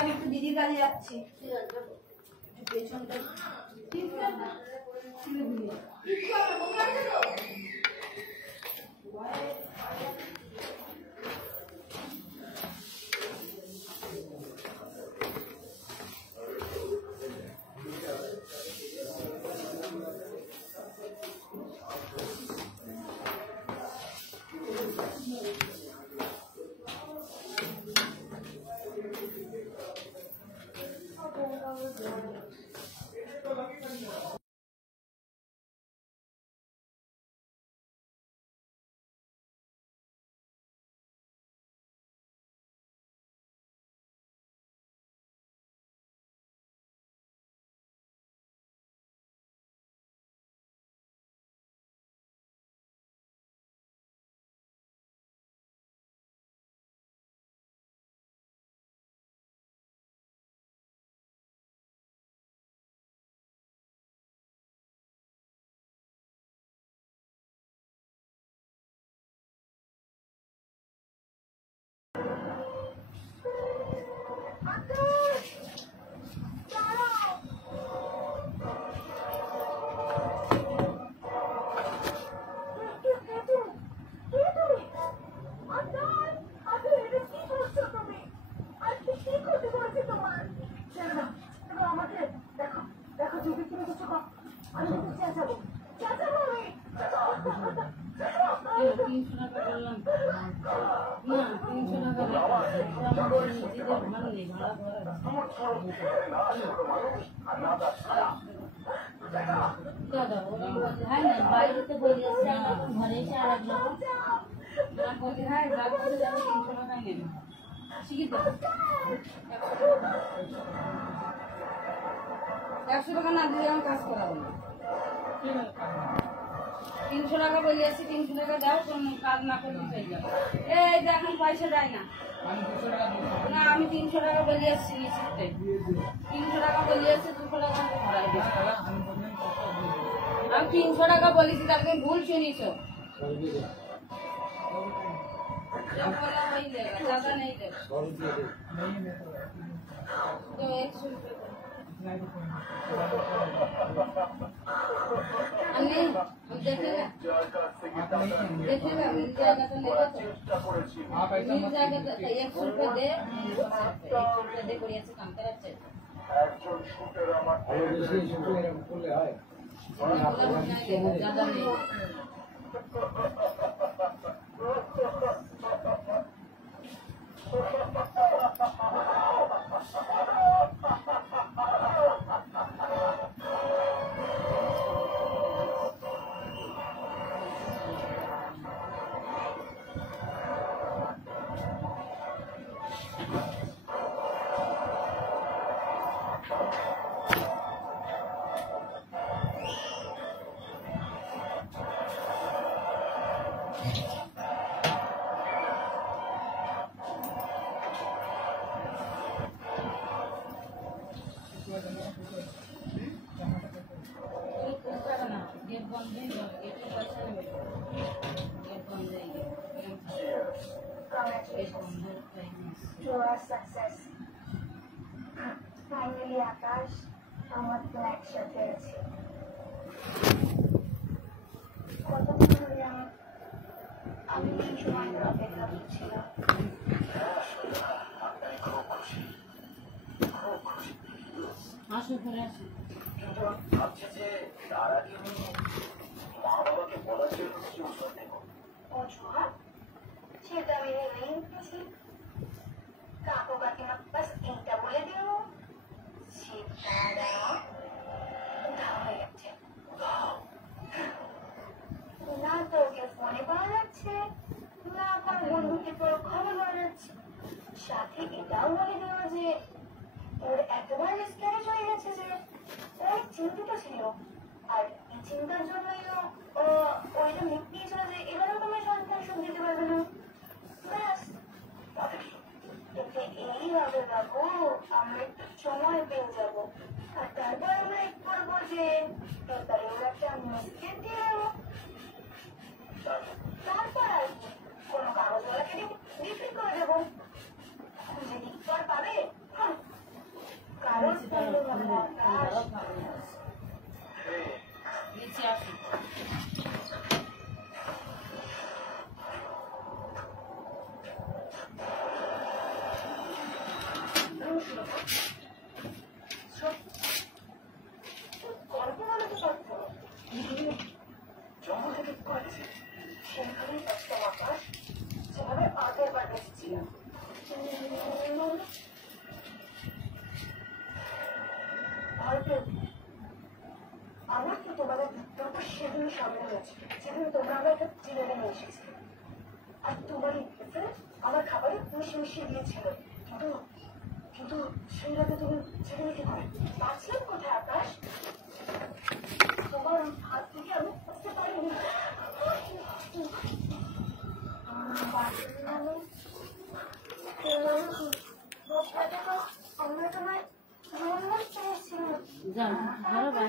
আমি একটু দিদির কাছে যাচ্ছি। পেছনটা ঠিক আছে বাড়িতে বলে ঘরে এসে আর বলি হ্যাঁ রাত করে যাবে 300 টাকায় নেবে শিখি তো 100 টাকা না দিলে আমি কাজ করাবো না 300 টাকা বলে আসছি 300 টাকা দাও কোন কাজ না করলে হয়ে যাবে এই দেখেন পয়সা দেয় না না আমি 300 টাকা বলে আসছি নিশ্চিত 300 টাকা বলে আসছি 200 টাকা ভরাই দিচ্ছি আমি 300 টাকা বলেছি তাকে ভুল শুনিস ज्यादा नहीं दे 100 रुपये दे तो 100 रुपये नहीं देखेगा मिल जाएगा तो लेगा तो मिल जाएगा तो 100 रुपये दे 100 रुपये दे कोई ऐसे काम करा चाहिए ज्यादा नहीं success. Finally, Akash, আমার তো একসাথে আছে আমি সময় অপেক্ষা করছিলাম আসো ঘরে আসো ভাবছি যে তার আগে মা বাবাকে বলার জন্য কিছু উত্তর দেবো অজুহাত সেটা আমি ভেবেই উঠেছি কাকু কাকিমা বাস এইটা বলে দিল সেটা হয়ে যাচ্ছে না তো ওকে ফোনে পাওয়া যাচ্ছে না আপনার বন্ধুকে তো খবর পাওয়া যাচ্ছে সাথে এটাও বলে দেওয়া যে ওর এতবার মিসক্যারেজ হয়ে গেছে যে অনেক চিন্তিত ছিল আর এই চিন্তার জন্যই ওইটা মিটিয়ে ছিল যে এবারও তোমার সন্তান সুখ দিতে পারবে না ব্যাস এতে এই হবে বাবু আমরা একটু সময় পেয়ে যাবো আর তারপর আমরা এক করবো যে এবারে ওর একটা মিসকেট দিয়ে দেবো তারপর আর কোনো কাগজওয়ালাকে বিক্রি করে দেবো খুঁজে দিক পর পাবে দিয়েছিল, কিন্তু কিন্তু সেই রাতে তুমি ছেড়ে কি করে? বাঁচলেন কোথায় আকাশ? তোমার হাত থেকে আমি বুঝতে পারিনি। আমরা তোমায় জন্ম চেয়েছিলাম। যাও ভালো ভাই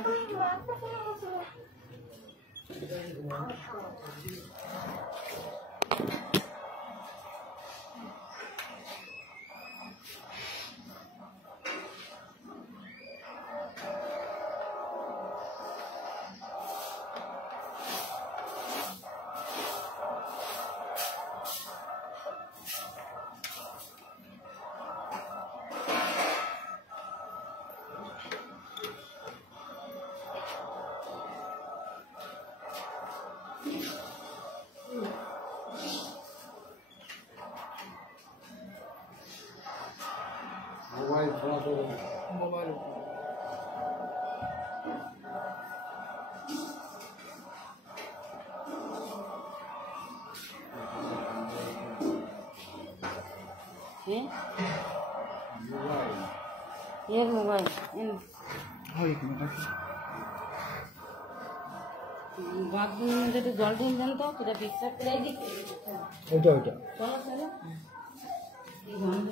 মোবাইল ফোন করে মোবাইল এর মোবাইল বাথরুমের মধ্যে একটু জল ঢেলে দেন তো সেটা বিশ্বাস করে দিকে ওইটা ওইটা চলো চলো এই গন্ধ